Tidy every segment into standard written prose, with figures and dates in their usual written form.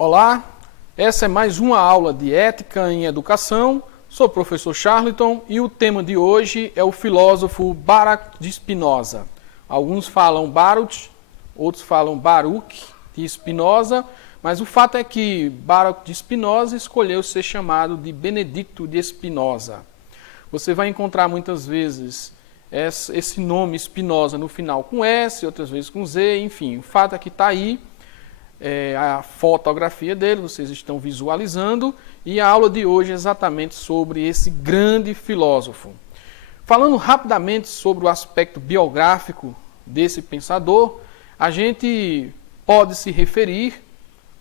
Olá, essa é mais uma aula de Ética em Educação. Sou o professor Charlton e o tema de hoje é o filósofo Baruch de Spinoza. Alguns falam Baruch, outros falam Baruch de Spinoza, mas o fato é que Baruch de Spinoza escolheu ser chamado de Benedicto de Spinoza. Você vai encontrar muitas vezes esse nome Spinoza no final com S, outras vezes com Z, enfim. O fato é que está aí a fotografia dele, vocês estão visualizando, e a aula de hoje é exatamente sobre esse grande filósofo. Falando rapidamente sobre o aspecto biográfico desse pensador, a gente pode se referir,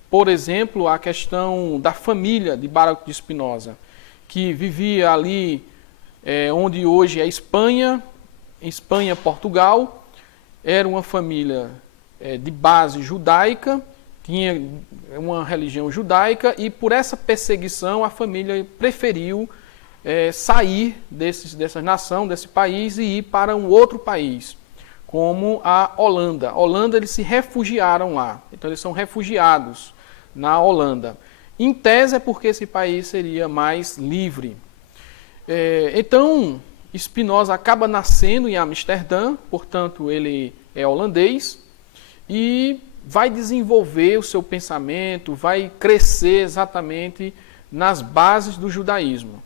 por exemplo, à questão da família de Baruch de Spinoza, que vivia ali onde hoje é Espanha, Portugal. Era uma família de base judaica, tinha uma religião judaica, e por essa perseguição a família preferiu sair dessa nação, desse país, e ir para um outro país, como a Holanda. Holanda, eles se refugiaram lá, então eles são refugiados na Holanda. Em tese é porque esse país seria mais livre. Então, Spinoza acaba nascendo em Amsterdã, portanto ele é holandês, e vai desenvolver o seu pensamento, vai crescer exatamente nas bases do judaísmo.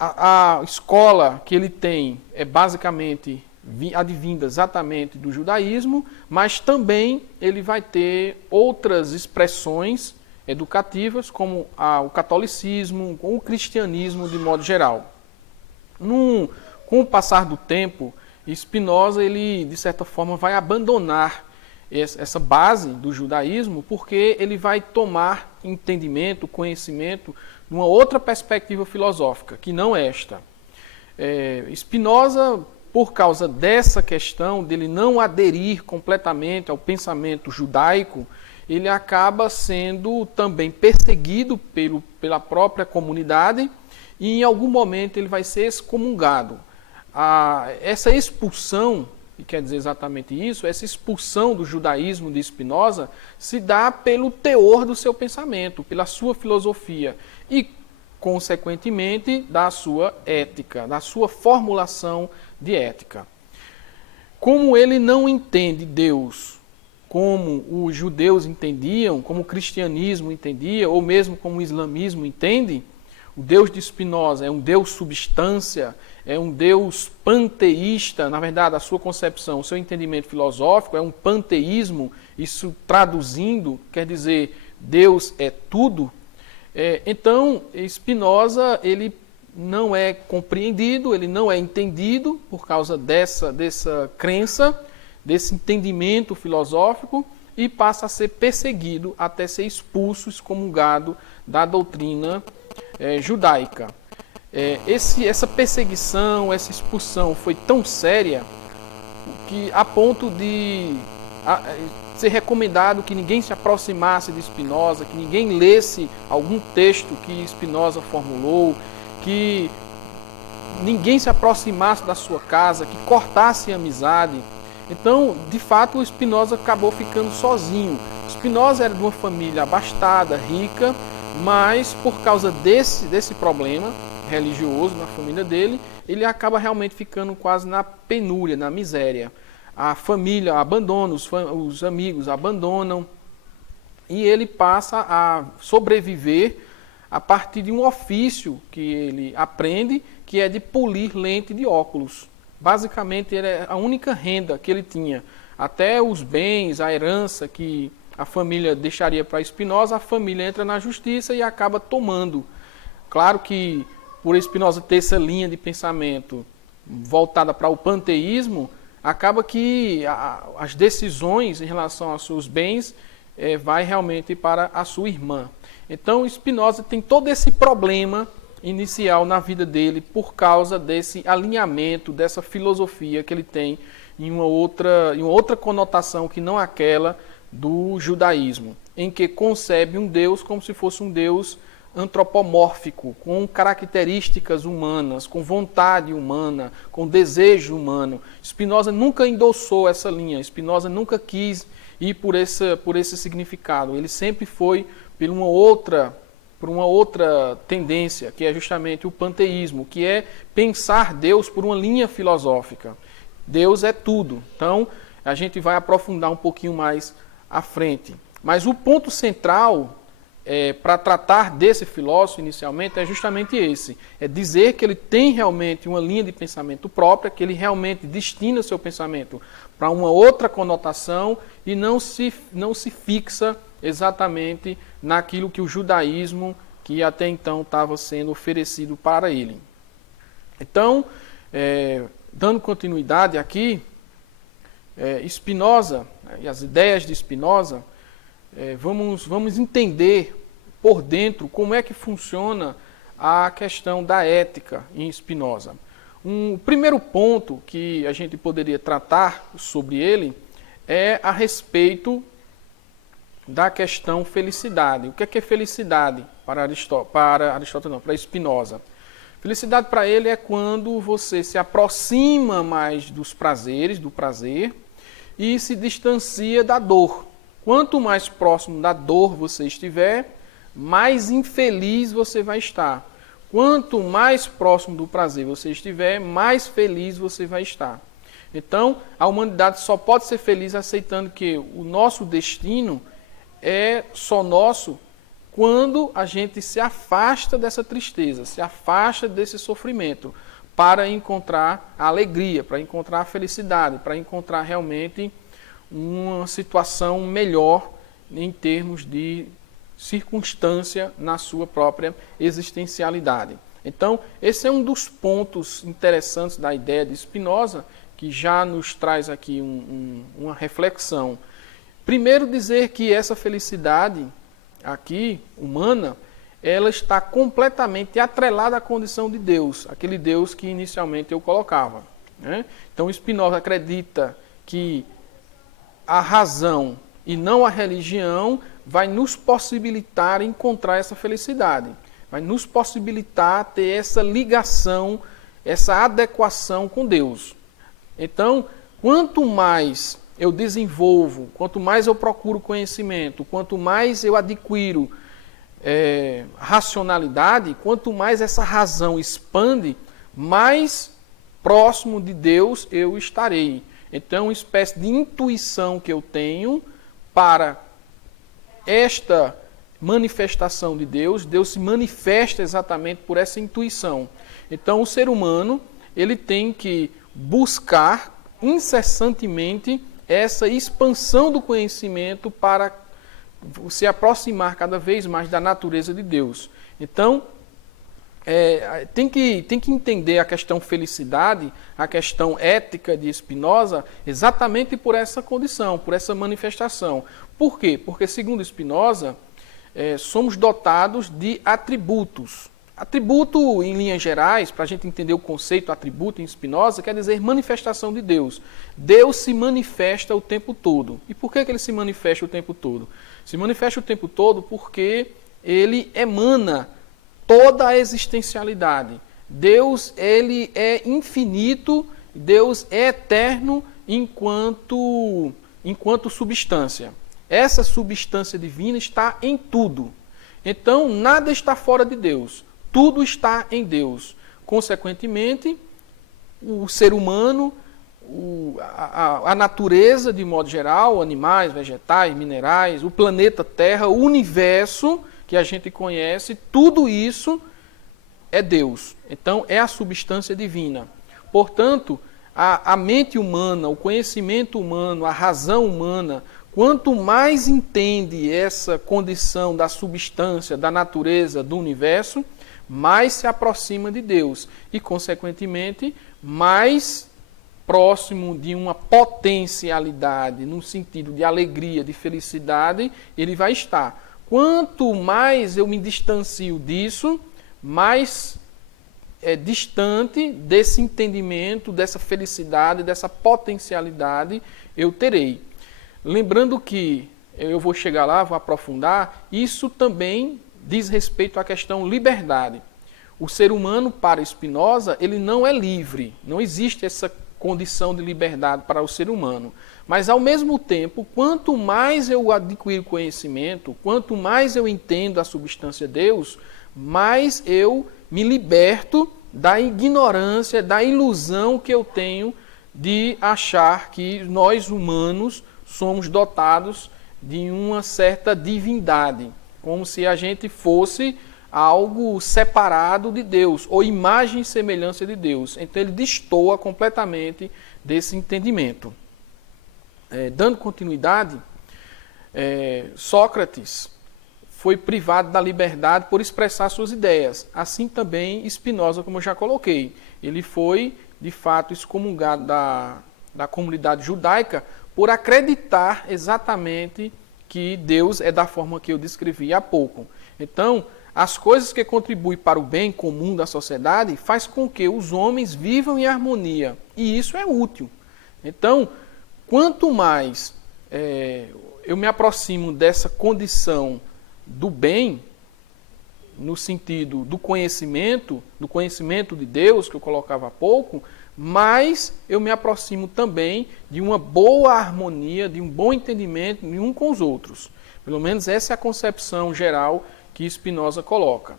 A escola que ele tem é basicamente advinda exatamente do judaísmo, mas também ele vai ter outras expressões educativas, como o catolicismo, com o cristianismo de modo geral. Com o passar do tempo, Spinoza, ele, de certa forma, vai abandonar essa base do judaísmo, porque ele vai tomar entendimento, conhecimento, numa outra perspectiva filosófica, que não esta. Spinoza, por causa dessa questão dele não aderir completamente ao pensamento judaico, ele acaba sendo também perseguido pela própria comunidade, e em algum momento ele vai ser excomungado. Essa expulsão, e quer dizer exatamente isso, essa expulsão do judaísmo de Spinoza se dá pelo teor do seu pensamento, pela sua filosofia e, consequentemente, da sua ética, da sua formulação de ética. Como ele não entende Deus como os judeus entendiam, como o cristianismo entendia, ou mesmo como o islamismo entende, o Deus de Spinoza é um Deus substância, é um Deus panteísta. Na verdade, a sua concepção, o seu entendimento filosófico é um panteísmo. Isso, traduzindo, quer dizer Deus é tudo. Então, Spinoza, ele não é compreendido, ele não é entendido por causa dessa crença, desse entendimento filosófico, e passa a ser perseguido até ser expulso, excomungado da doutrina judaica. Essa perseguição, essa expulsão foi tão séria que, a ponto de ser recomendado que ninguém se aproximasse de Spinoza, que ninguém lesse algum texto que Spinoza formulou, que ninguém se aproximasse da sua casa, que cortasse a amizade. Então, de fato, o Spinoza acabou ficando sozinho. Spinoza era de uma família abastada, rica, mas por causa desse problema religioso na família dele, ele acaba realmente ficando quase na penúria, na miséria. A família abandona, os amigos abandonam, e ele passa a sobreviver a partir de um ofício que ele aprende, que é de polir lente de óculos. Basicamente, era a única renda que ele tinha. Até os bens, a herança que a família deixaria para Spinoza, a família entra na justiça e acaba tomando. Claro que, por Spinoza ter essa linha de pensamento voltada para o panteísmo, acaba que as decisões em relação aos seus bens vai realmente para a sua irmã. Então, Spinoza tem todo esse problema inicial na vida dele por causa desse alinhamento, dessa filosofia que ele tem em uma outra conotação que não aquela do judaísmo, em que concebe um Deus como se fosse um Deus antropomórfico, com características humanas, com vontade humana, com desejo humano. Spinoza nunca endossou essa linha, Spinoza nunca quis ir por esse significado. Ele sempre foi por uma outra tendência, que é justamente o panteísmo, que é pensar Deus por uma linha filosófica. Deus é tudo. Então, a gente vai aprofundar um pouquinho mais à frente. Mas o ponto central para tratar desse filósofo inicialmente é justamente esse. É dizer que ele tem realmente uma linha de pensamento própria, que ele realmente destina seu pensamento para uma outra conotação e não se fixa exatamente naquilo que o judaísmo, que até então estava sendo oferecido para ele. Então, dando continuidade aqui, Spinoza, e as ideias de Spinoza, vamos entender por dentro como é que funciona a questão da ética em Spinoza. Um primeiro ponto que a gente poderia tratar sobre ele é a respeito da questão felicidade. O que é felicidade para Aristóteles? Não, para Spinoza. Felicidade para ele é quando você se aproxima mais dos prazeres, do prazer, e se distancia da dor. Quanto mais próximo da dor você estiver, mais infeliz você vai estar. Quanto mais próximo do prazer você estiver, mais feliz você vai estar. Então, a humanidade só pode ser feliz aceitando que o nosso destino é só nosso quando a gente se afasta dessa tristeza, se afasta desse sofrimento, para encontrar a alegria, para encontrar a felicidade, para encontrar realmente uma situação melhor em termos de circunstância na sua própria existencialidade. Então, esse é um dos pontos interessantes da ideia de Spinoza, que já nos traz aqui uma reflexão. Primeiro, dizer que essa felicidade aqui, humana, ela está completamente atrelada à condição de Deus, aquele Deus que inicialmente eu colocava, né? Então, Spinoza acredita que a razão e não a religião vai nos possibilitar encontrar essa felicidade, vai nos possibilitar ter essa ligação, essa adequação com Deus. Então, quanto mais eu desenvolvo, quanto mais eu procuro conhecimento, quanto mais eu adquiro racionalidade, quanto mais essa razão expande, mais próximo de Deus eu estarei. Então, uma espécie de intuição que eu tenho para esta manifestação de Deus, Deus se manifesta exatamente por essa intuição. Então, o ser humano, ele tem que buscar incessantemente essa expansão do conhecimento para se aproximar cada vez mais da natureza de Deus. Então, tem que entender a questão felicidade, a questão ética de Spinoza, exatamente por essa condição, por essa manifestação. Por quê? Porque, segundo Spinoza, somos dotados de atributos. Atributo, em linhas gerais, para a gente entender o conceito atributo em Spinoza, quer dizer manifestação de Deus. Deus se manifesta o tempo todo. E por que ele se manifesta o tempo todo? Se manifesta o tempo todo porque ele emana toda a existencialidade. Deus, ele é infinito, Deus é eterno enquanto substância. Essa substância divina está em tudo. Então, nada está fora de Deus. Tudo está em Deus. Consequentemente, o ser humano, a natureza de modo geral, animais, vegetais, minerais, o planeta Terra, o universo que a gente conhece, tudo isso é Deus. Então, é a substância divina. Portanto, a mente humana, o conhecimento humano, a razão humana, quanto mais entende essa condição da substância, da natureza, do universo, mais se aproxima de Deus e, consequentemente, mais próximo de uma potencialidade, no sentido de alegria, de felicidade, ele vai estar. Quanto mais eu me distancio disso, mais distante desse entendimento, dessa felicidade, dessa potencialidade eu terei. Lembrando que, eu vou chegar lá, vou aprofundar, isso também diz respeito à questão liberdade. O ser humano, para Spinoza, ele não é livre. Não existe essa condição de liberdade para o ser humano. Mas, ao mesmo tempo, quanto mais eu adquiro conhecimento, quanto mais eu entendo a substância de Deus, mais eu me liberto da ignorância, da ilusão que eu tenho de achar que nós humanos somos dotados de uma certa divindade, como se a gente fosse algo separado de Deus, ou imagem e semelhança de Deus. Então ele destoa completamente desse entendimento. Dando continuidade, Sócrates foi privado da liberdade por expressar suas ideias. Assim também Spinoza, como eu já coloquei. Ele foi, de fato, excomungado da comunidade judaica por acreditar exatamente que Deus é da forma que eu descrevi há pouco. Então, as coisas que contribuem para o bem comum da sociedade faz com que os homens vivam em harmonia. E isso é útil. Então, quanto mais eu me aproximo dessa condição do bem, no sentido do conhecimento de Deus, que eu colocava há pouco, mais eu me aproximo também de uma boa harmonia, de um bom entendimento de um com os outros. Pelo menos essa é a concepção geral que Spinoza coloca.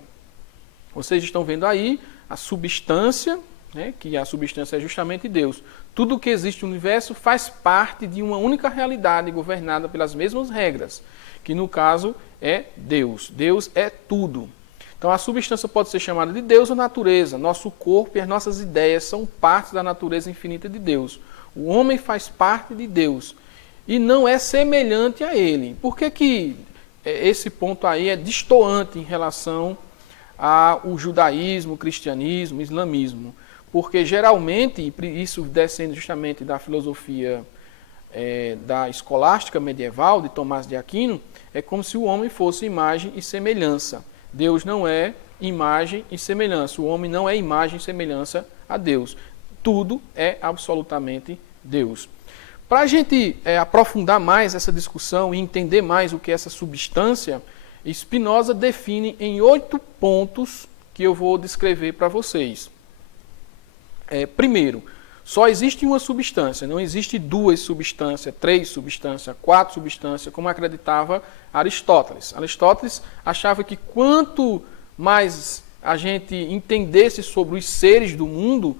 Vocês estão vendo aí a substância, né, que a substância é justamente Deus. Tudo o que existe no universo faz parte de uma única realidade governada pelas mesmas regras, que no caso é Deus. Deus é tudo. Então a substância pode ser chamada de Deus ou natureza. Nosso corpo e as nossas ideias são parte da natureza infinita de Deus. O homem faz parte de Deus e não é semelhante a ele. Por que esse ponto aí é destoante em relação ao judaísmo, cristianismo, islamismo? Porque geralmente, isso descendo justamente da filosofia da escolástica medieval, de Tomás de Aquino, é como se o homem fosse imagem e semelhança. Deus não é imagem e semelhança. O homem não é imagem e semelhança a Deus. Tudo é absolutamente Deus. Para a gente aprofundar mais essa discussão e entender mais o que é essa substância, Spinoza define em 8 pontos que eu vou descrever para vocês. Primeiro, só existe uma substância, não existe 2 substâncias, 3 substâncias, 4 substâncias, como acreditava Aristóteles. Aristóteles achava que quanto mais a gente entendesse sobre os seres do mundo,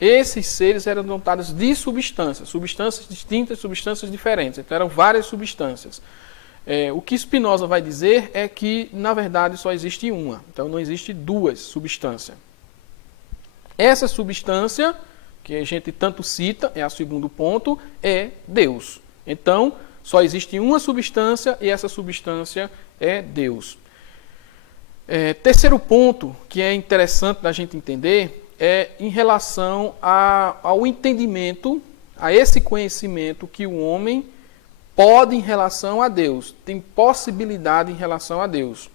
esses seres eram dotados de substâncias, substâncias distintas, substâncias diferentes. Então eram várias substâncias. O que Spinoza vai dizer é que, na verdade, só existe uma. Então não existe 2 substâncias. Essa substância, que a gente tanto cita, é o segundo ponto, é Deus. Então, só existe uma substância e essa substância é Deus. Terceiro ponto, que é interessante da gente entender, é em relação ao entendimento, a esse conhecimento que o homem pode em relação a Deus, tem possibilidade em relação a Deus.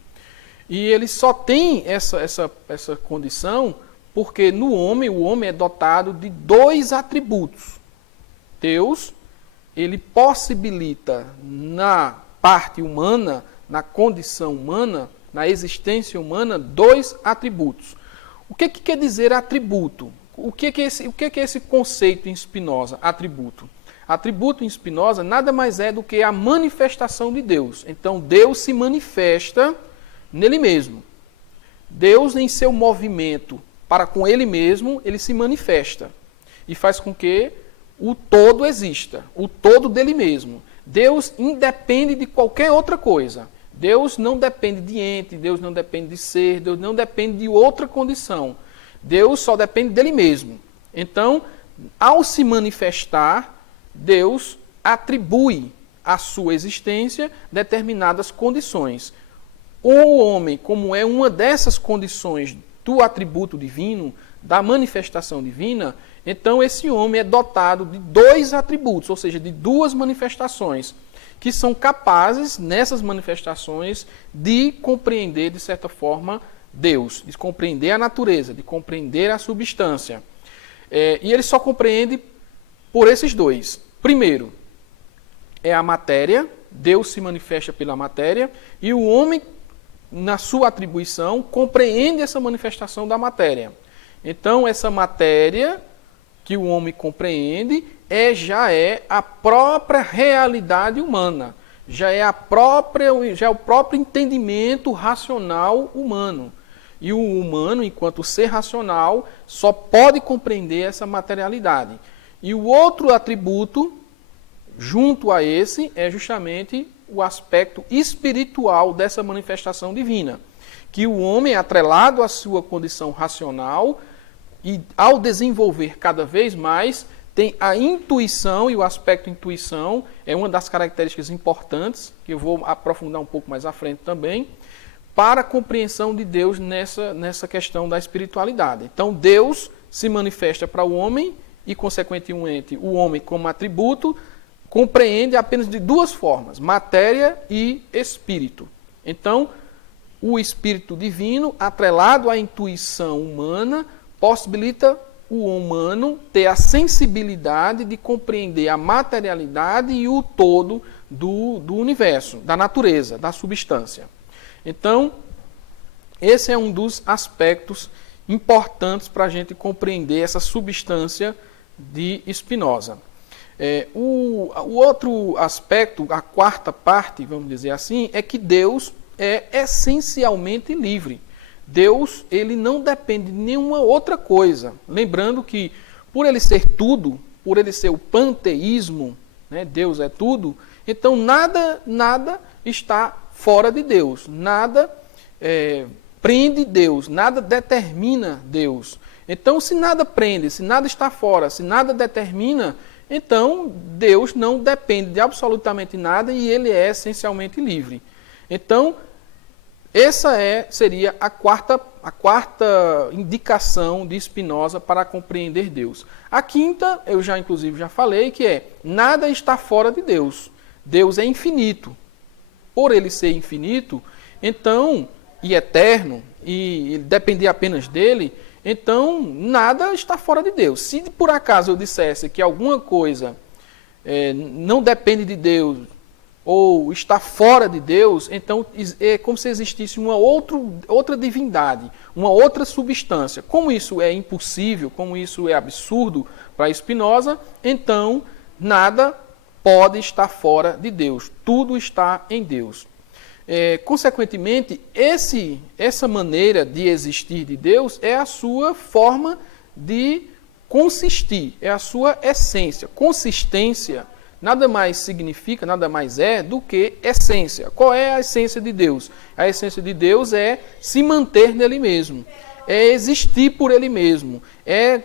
E ele só tem essa condição porque no homem, o homem é dotado de 2 atributos. Deus, ele possibilita na parte humana, na condição humana, na existência humana, 2 atributos. O que quer dizer atributo? O que é esse conceito em Spinoza, atributo? Atributo em Spinoza nada mais é do que a manifestação de Deus. Então, Deus se manifesta nele mesmo. Deus, em seu movimento para com ele mesmo, ele se manifesta e faz com que o todo exista, o todo dele mesmo. Deus independe de qualquer outra coisa. Deus não depende de ente, Deus não depende de ser, Deus não depende de outra condição. Deus só depende dele mesmo. Então, ao se manifestar, Deus atribui à sua existência determinadas condições. O homem, como é uma dessas condições do atributo divino, da manifestação divina, então esse homem é dotado de 2 atributos, ou seja, de 2 manifestações, que são capazes, nessas manifestações, de compreender, de certa forma, Deus, de compreender a natureza, de compreender a substância. E ele só compreende por esses 2. Primeiro, é a matéria, Deus se manifesta pela matéria, e o homem, na sua atribuição, compreende essa manifestação da matéria. Então, essa matéria que o homem compreende já é a própria realidade humana, já é o próprio entendimento racional humano. E o humano, enquanto ser racional, só pode compreender essa materialidade. E o outro atributo, junto a esse, é justamente o aspecto espiritual dessa manifestação divina. Que o homem, atrelado à sua condição racional, e ao desenvolver cada vez mais, tem a intuição, e o aspecto intuição é uma das características importantes, que eu vou aprofundar um pouco mais à frente também, para a compreensão de Deus nessa questão da espiritualidade. Então, Deus se manifesta para o homem e, consequentemente, o homem como atributo compreende apenas de duas formas, matéria e espírito. Então, o espírito divino, atrelado à intuição humana, possibilita o humano ter a sensibilidade de compreender a materialidade e o todo do universo, da natureza, da substância. Então, esse é um dos aspectos importantes para a gente compreender essa substância de Spinoza. O outro aspecto, a quarta parte, vamos dizer assim, é que Deus é essencialmente livre. Deus, ele não depende de nenhuma outra coisa. Lembrando que, por ele ser tudo, por ele ser o panteísmo, né, Deus é tudo, então nada está fora de Deus, nada prende Deus, nada determina Deus. Então, se nada prende, se nada está fora, se nada determina, então Deus não depende de absolutamente nada e ele é essencialmente livre. Então, essa seria a quarta indicação de Spinoza para compreender Deus. A quinta, eu inclusive já falei, que é nada está fora de Deus. Deus é infinito. Por ele ser infinito, então, e eterno, e depender apenas dele, então nada está fora de Deus. Se por acaso eu dissesse que alguma coisa não depende de Deus, ou está fora de Deus, então é como se existisse uma outra divindade, uma outra substância. Como isso é impossível, como isso é absurdo para Spinoza, então nada pode estar fora de Deus. Tudo está em Deus. Consequentemente, essa maneira de existir de Deus é a sua forma de consistir, é a sua essência. Consistência nada mais significa, nada mais é do que essência. Qual é a essência de Deus? A essência de Deus é se manter nele mesmo, é existir por ele mesmo, é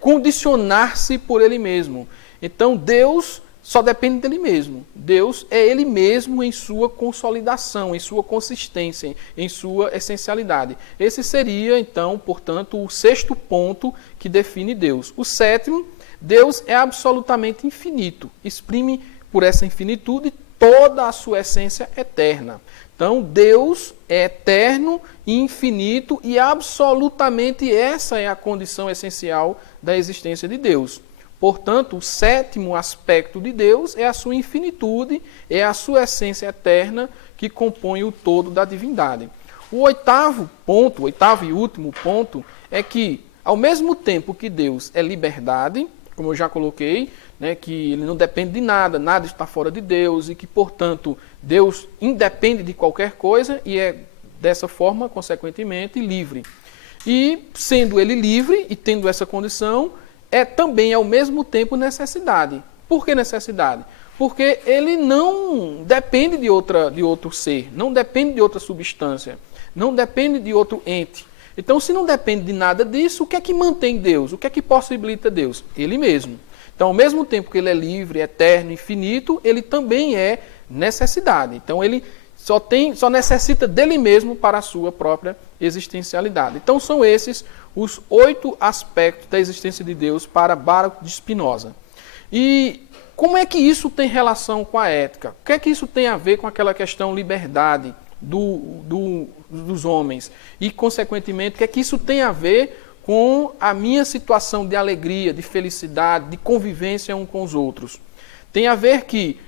condicionar-se por ele mesmo. Então, Deus só depende dele mesmo. Deus é ele mesmo em sua consolidação, em sua consistência, em sua essencialidade. Esse seria, então, portanto, o sexto ponto que define Deus. O sétimo, Deus é absolutamente infinito. Exprime por essa infinitude toda a sua essência eterna. Então, Deus é eterno e infinito e absolutamente essa é a condição essencial da existência de Deus. Portanto, o sétimo aspecto de Deus é a sua infinitude, é a sua essência eterna que compõe o todo da divindade. O oitavo e último ponto, é que, ao mesmo tempo que Deus é liberdade, como eu já coloquei, né, que ele não depende de nada, nada está fora de Deus e que, portanto, Deus independe de qualquer coisa e é, dessa forma, consequentemente, livre. E, sendo ele livre e tendo essa condição, é também, ao mesmo tempo, necessidade. Por que necessidade? Porque ele não depende de outro ser, não depende de outra substância, não depende de outro ente. Então, se não depende de nada disso, o que é que mantém Deus? O que é que possibilita Deus? Ele mesmo. Então, ao mesmo tempo que ele é livre, eterno, infinito, ele também é necessidade. Então, ele só necessita dele mesmo para a sua própria existencialidade. Então, são esses os 8 aspectos da existência de Deus para Baruch de Spinoza. E como é que isso tem relação com a ética? O que é que isso tem a ver com aquela questão liberdade dos homens? E, consequentemente, o que é que isso tem a ver com a minha situação de alegria, de felicidade, de convivência um com os outros? Tem a ver que,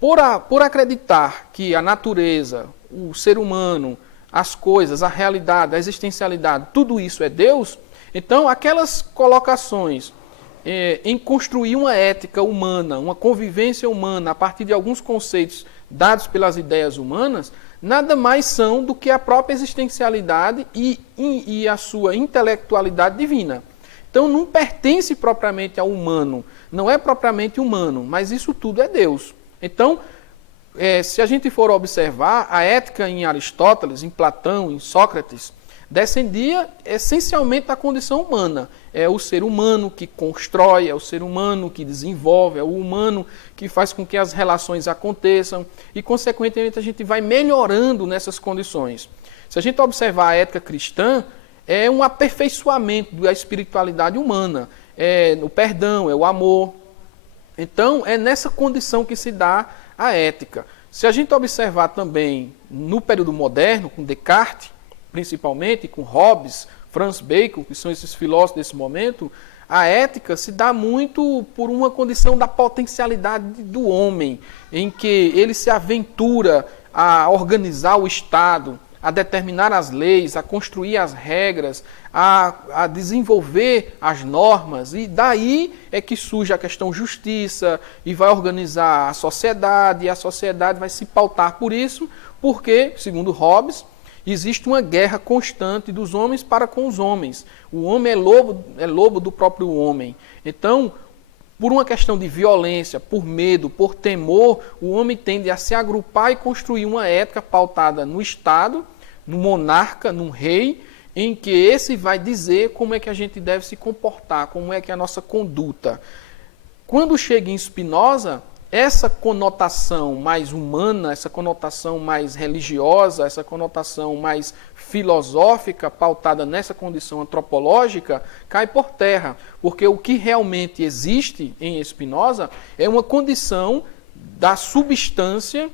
por acreditar que a natureza, o ser humano, as coisas, a realidade, a existencialidade, tudo isso é Deus, então aquelas colocações em construir uma ética humana, uma convivência humana a partir de alguns conceitos dados pelas ideias humanas, nada mais são do que a própria existencialidade e a sua intelectualidade divina. Então não pertence propriamente ao humano, não é propriamente humano, mas isso tudo é Deus. Então, se a gente for observar, a ética em Aristóteles, em Platão, em Sócrates, descendia essencialmente da condição humana. É o ser humano que constrói, é o ser humano que desenvolve, é o humano que faz com que as relações aconteçam e, consequentemente, a gente vai melhorando nessas condições. Se a gente observar a ética cristã, é um aperfeiçoamento da espiritualidade humana, é o perdão, é o amor. Então, é nessa condição que se dá a ética. Se a gente observar também no período moderno, com Descartes, principalmente, com Hobbes, Francis Bacon, que são esses filósofos desse momento, a ética se dá muito por uma condição da potencialidade do homem, em que ele se aventura a organizar o Estado, a determinar as leis, a construir as regras, a desenvolver as normas, e daí é que surge a questão justiça, e vai organizar a sociedade vai se pautar por isso, porque, segundo Hobbes, existe uma guerra constante dos homens para com os homens. O homem é lobo do próprio homem. Então, por uma questão de violência, por medo, por temor, o homem tende a se agrupar e construir uma ética pautada no Estado, no monarca, num rei, em que esse vai dizer como é que a gente deve se comportar, como é que é a nossa conduta. Quando chega em Spinoza, essa conotação mais humana, essa conotação mais religiosa, essa conotação mais filosófica, pautada nessa condição antropológica, cai por terra. Porque o que realmente existe em Spinoza é uma condição da substância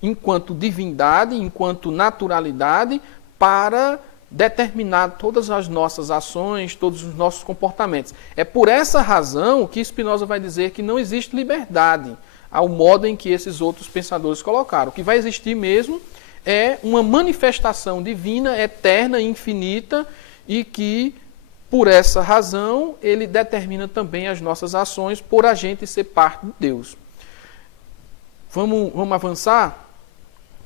enquanto divindade, enquanto naturalidade, para determinar todas as nossas ações, todos os nossos comportamentos. É por essa razão que Spinoza vai dizer que não existe liberdade ao modo em que esses outros pensadores colocaram. O que vai existir mesmo é uma manifestação divina, eterna, infinita, e que, por essa razão, ele determina também as nossas ações por a gente ser parte de Deus. Vamos avançar?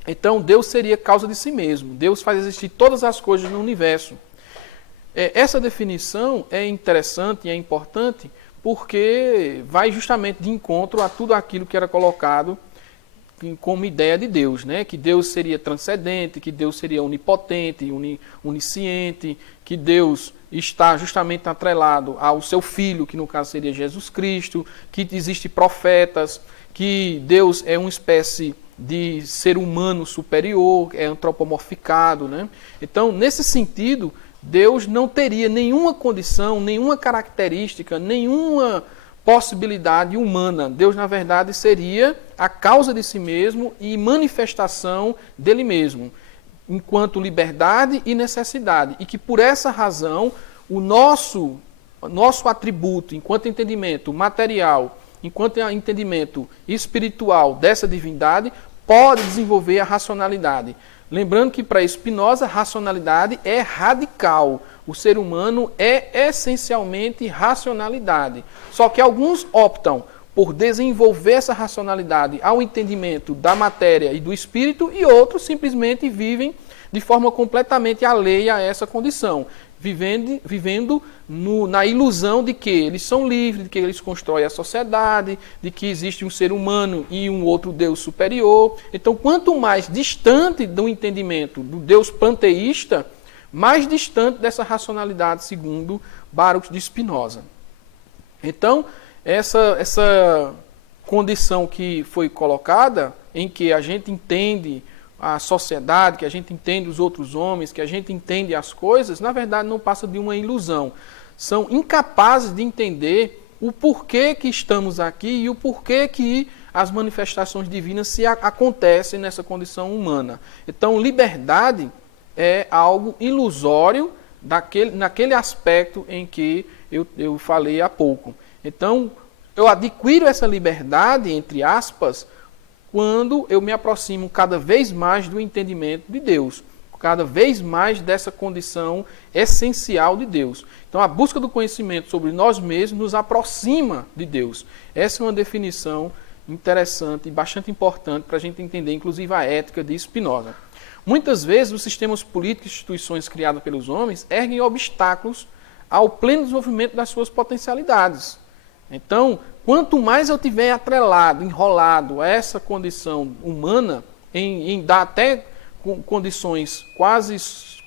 Então, Deus seria causa de si mesmo. Deus faz existir todas as coisas no universo. Essa definição é interessante e é importante porque vai justamente de encontro a tudo aquilo que era colocado como ideia de Deus, né? Que Deus seria transcendente, que Deus seria onipotente, onisciente, que Deus está justamente atrelado ao seu Filho, que no caso seria Jesus Cristo, que existem profetas, que Deus é uma espécie de ser humano superior, é antropomorficado, né? Então, nesse sentido, Deus não teria nenhuma condição, nenhuma característica, nenhuma possibilidade humana. Deus, na verdade, seria a causa de si mesmo e manifestação dele mesmo, enquanto liberdade e necessidade. E que, por essa razão, o nosso atributo, enquanto entendimento material, enquanto entendimento espiritual dessa divindade, pode desenvolver a racionalidade. Lembrando que para Spinoza, racionalidade é radical. O ser humano é essencialmente racionalidade. Só que alguns optam por desenvolver essa racionalidade ao entendimento da matéria e do espírito, e outros simplesmente vivem de forma completamente alheia a essa condição, vivendo na ilusão de que eles são livres, de que eles constroem a sociedade, de que existe um ser humano e um outro Deus superior. Então, quanto mais distante do entendimento do Deus panteísta, mais distante dessa racionalidade, segundo Baruch de Spinoza. Então, essa condição que foi colocada, em que a gente entende a sociedade, que a gente entende os outros homens, que a gente entende as coisas, na verdade não passa de uma ilusão. São incapazes de entender o porquê que estamos aqui e o porquê que as manifestações divinas acontecem nessa condição humana. Então, liberdade é algo ilusório naquele aspecto em que eu falei há pouco. Então, eu adquiro essa liberdade, entre aspas, quando eu me aproximo cada vez mais do entendimento de Deus. cada vez mais dessa condição essencial de Deus. Então, a busca do conhecimento sobre nós mesmos nos aproxima de Deus. Essa é uma definição interessante e bastante importante para a gente entender, inclusive, a ética de Spinoza. Muitas vezes, os sistemas políticos e instituições criados pelos homens erguem obstáculos ao pleno desenvolvimento das suas potencialidades. Então, quanto mais eu tiver atrelado, enrolado a essa condição humana, em dar até condições quase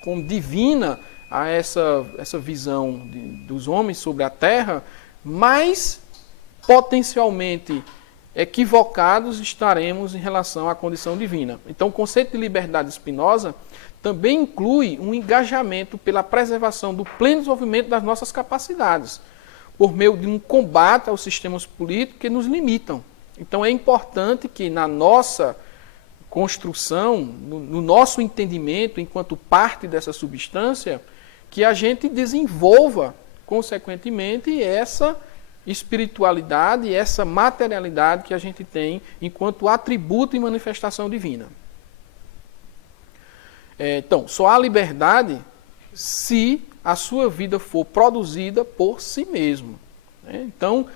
como divina a essa visão dos homens sobre a Terra, mais potencialmente equivocados estaremos em relação à condição divina. Então, o conceito de liberdade de Spinoza também inclui um engajamento pela preservação do pleno desenvolvimento das nossas capacidades, por meio de um combate aos sistemas políticos que nos limitam. Então, é importante que na nossa construção, no nosso entendimento, enquanto parte dessa substância, que a gente desenvolva, consequentemente, essa espiritualidade e essa materialidade que a gente tem enquanto atributo e manifestação divina. Então, só há liberdade se a sua vida for produzida por si mesmo. Então,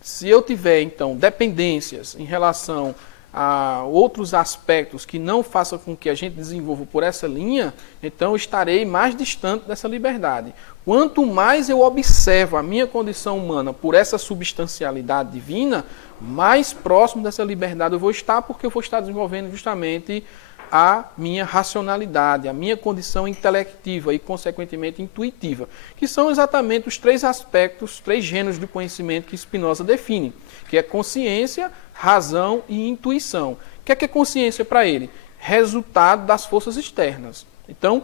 se eu tiver, então, dependências em relação a outros aspectos que não façam com que a gente desenvolva por essa linha, então estarei mais distante dessa liberdade. Quanto mais eu observo a minha condição humana por essa substancialidade divina, mais próximo dessa liberdade eu vou estar, porque eu vou estar desenvolvendo justamente a minha racionalidade, a minha condição intelectiva e, consequentemente, intuitiva, que são exatamente os três aspectos, três gêneros do conhecimento que Spinoza define, que é consciência, razão e intuição. O que é consciência para ele? Resultado das forças externas. Então,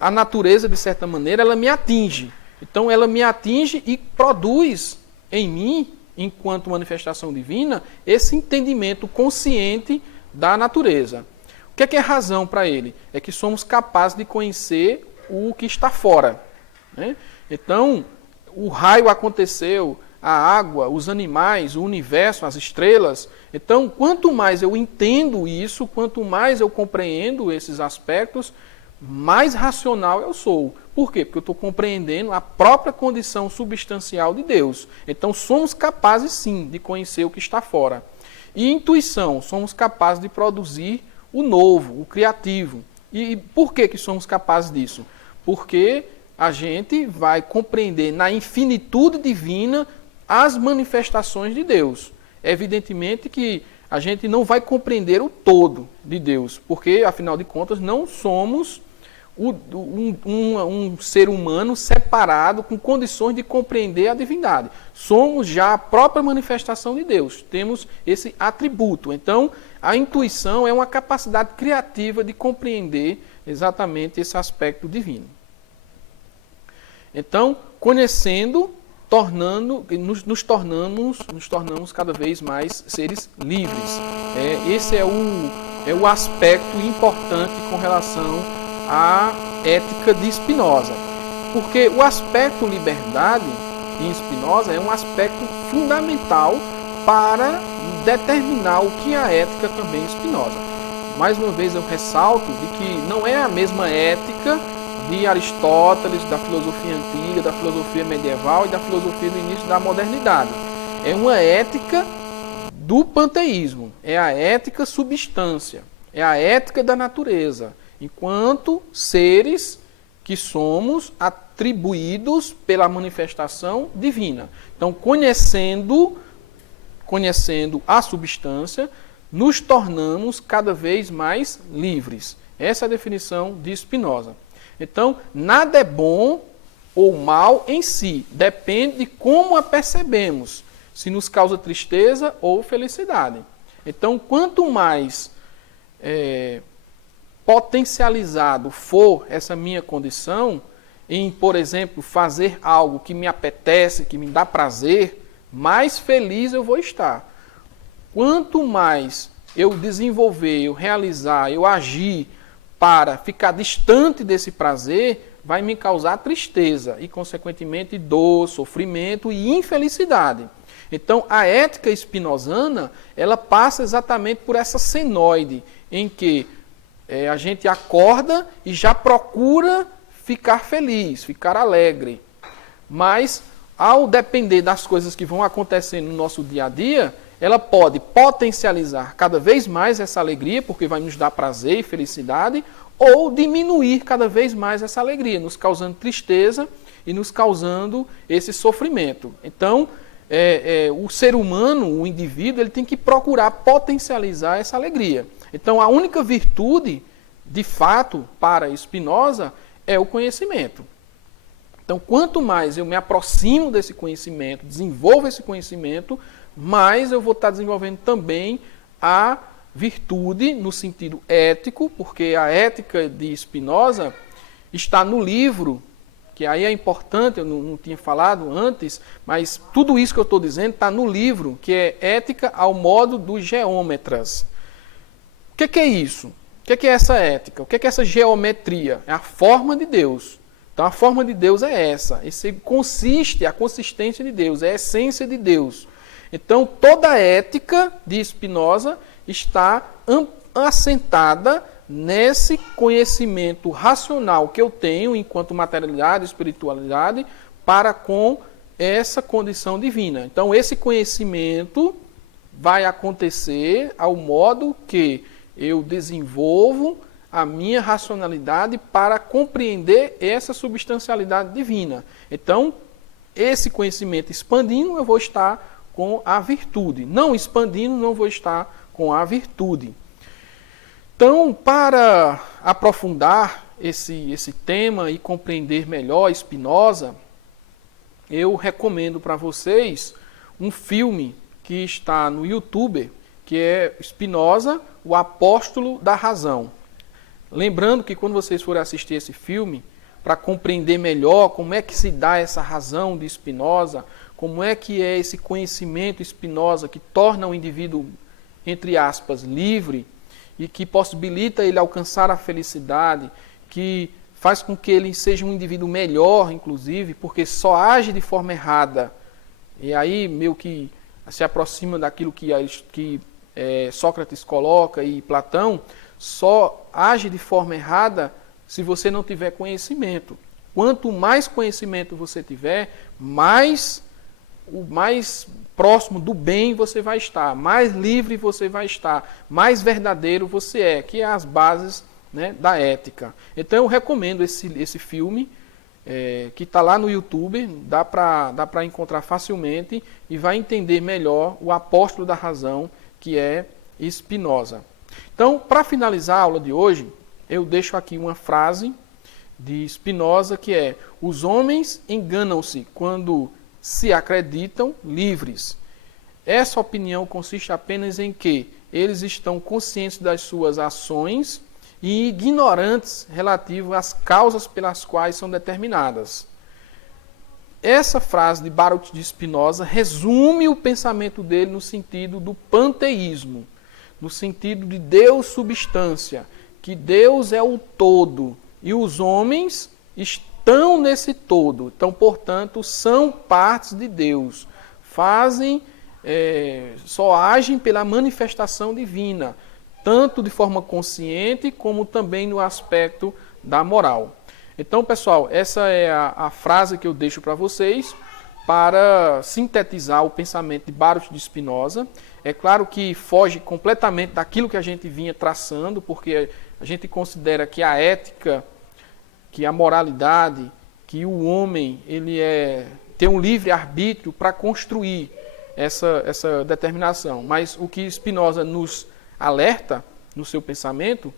a natureza, de certa maneira, ela me atinge. Então, ela me atinge e produz em mim, enquanto manifestação divina, esse entendimento consciente da natureza. O que é razão para ele? É que somos capazes de conhecer o que está fora. Então, o raio aconteceu, a água, os animais, o universo, as estrelas. Então, quanto mais eu entendo isso, quanto mais eu compreendo esses aspectos, mais racional eu sou. Por quê? Porque eu estou compreendendo a própria condição substancial de Deus. Então, somos capazes, sim, de conhecer o que está fora. E intuição, somos capazes de produzir o novo, o criativo. E por que somos capazes disso? Porque a gente vai compreender na infinitude divina as manifestações de Deus. Evidentemente que a gente não vai compreender o todo de Deus, porque, afinal de contas, não somos um ser humano separado com condições de compreender a divindade. Somos já a própria manifestação de Deus, temos esse atributo. Então, a intuição é uma capacidade criativa de compreender exatamente esse aspecto divino. Então, conhecendo, nos tornamos cada vez mais seres livres. Esse é o aspecto importante com relação à ética de Spinoza. Porque o aspecto liberdade em Spinoza é um aspecto fundamental para determinar o que é a ética também em Spinoza. Mais uma vez eu ressalto de que não é a mesma ética de Aristóteles, da filosofia antiga, da filosofia medieval e da filosofia do início da modernidade. É uma ética do panteísmo, é a ética substância, é a ética da natureza, enquanto seres que somos atribuídos pela manifestação divina. Então, conhecendo a substância, nos tornamos cada vez mais livres. Essa é a definição de Spinoza. Então, nada é bom ou mal em si, depende de como a percebemos, se nos causa tristeza ou felicidade. Então, quanto mais potencializado for essa minha condição em, por exemplo, fazer algo que me apetece, que me dá prazer, mais feliz eu vou estar. Quanto mais eu desenvolver, eu realizar, eu agir para ficar distante desse prazer, vai me causar tristeza e, consequentemente, dor, sofrimento e infelicidade. Então, a ética spinozana, ela passa exatamente por essa senoide, em que a gente acorda e já procura ficar feliz, ficar alegre. Mas, ao depender das coisas que vão acontecendo no nosso dia a dia, ela pode potencializar cada vez mais essa alegria, porque vai nos dar prazer e felicidade, ou diminuir cada vez mais essa alegria, nos causando tristeza e nos causando esse sofrimento. Então, o ser humano, o indivíduo, ele tem que procurar potencializar essa alegria. Então, a única virtude, de fato, para Spinoza, é o conhecimento. Então, quanto mais eu me aproximo desse conhecimento, desenvolvo esse conhecimento, mais eu vou estar desenvolvendo também a virtude no sentido ético, porque a ética de Spinoza está no livro, que aí é importante, eu não tinha falado antes, mas tudo isso que eu estou dizendo está no livro, que é Ética ao modo dos geômetras. O que é isso? O que é essa ética? O que é essa geometria? É a forma de Deus. Então a forma de Deus é essa. Esse consiste, a consistência de Deus, é a essência de Deus. Então toda a ética de Spinoza está assentada nesse conhecimento racional que eu tenho enquanto materialidade e espiritualidade para com essa condição divina. Então esse conhecimento vai acontecer ao modo que eu desenvolvo a minha racionalidade para compreender essa substancialidade divina. Então, esse conhecimento expandindo, eu vou estar com a virtude. Não expandindo, não vou estar com a virtude. Então, para aprofundar esse tema e compreender melhor Spinoza, eu recomendo para vocês um filme que está no YouTube, que é Spinoza, o Apóstolo da Razão. Lembrando que quando vocês forem assistir esse filme, para compreender melhor como é que se dá essa razão de Spinoza, como é que é esse conhecimento Spinoza que torna o indivíduo, entre aspas, livre e que possibilita ele alcançar a felicidade, que faz com que ele seja um indivíduo melhor, inclusive, porque só age de forma errada. E aí, meio que se aproxima daquilo que Sócrates coloca e Platão, só age de forma errada se você não tiver conhecimento. Quanto mais conhecimento você tiver, mais próximo do bem você vai estar, mais livre você vai estar, mais verdadeiro você é, que é as bases, né, da ética. Então eu recomendo esse filme, que está lá no YouTube, dá para encontrar facilmente e vai entender melhor o apóstolo da razão, que é Spinoza. Então, para finalizar a aula de hoje, eu deixo aqui uma frase de Spinoza que é: os homens enganam-se quando se acreditam livres. Essa opinião consiste apenas em que eles estão conscientes das suas ações e ignorantes relativo às causas pelas quais são determinadas. Essa frase de Baruch de Spinoza resume o pensamento dele no sentido do panteísmo, no sentido de Deus substância, que Deus é o todo e os homens estão nesse todo. Então, portanto, são partes de Deus. Só agem pela manifestação divina, tanto de forma consciente como também no aspecto da moral. Então, pessoal, essa é a frase que eu deixo para vocês para sintetizar o pensamento de Baruch de Spinoza. É claro que foge completamente daquilo que a gente vinha traçando, porque a gente considera que a ética, que a moralidade, que o homem ele tem um livre-arbítrio para construir essa determinação. Mas o que Spinoza nos alerta no seu pensamento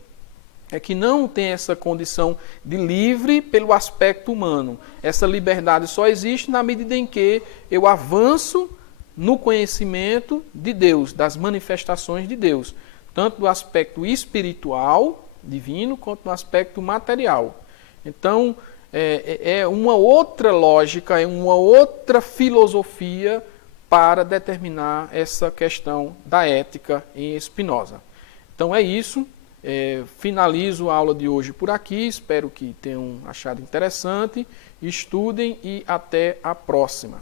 é que não tem essa condição de livre pelo aspecto humano. Essa liberdade só existe na medida em que eu avanço no conhecimento de Deus, das manifestações de Deus, tanto do aspecto espiritual, divino, quanto no aspecto material. Então, é uma outra lógica, é uma outra filosofia para determinar essa questão da ética em Spinoza. Então é isso. Finalizo a aula de hoje por aqui, espero que tenham achado interessante, estudem e até a próxima.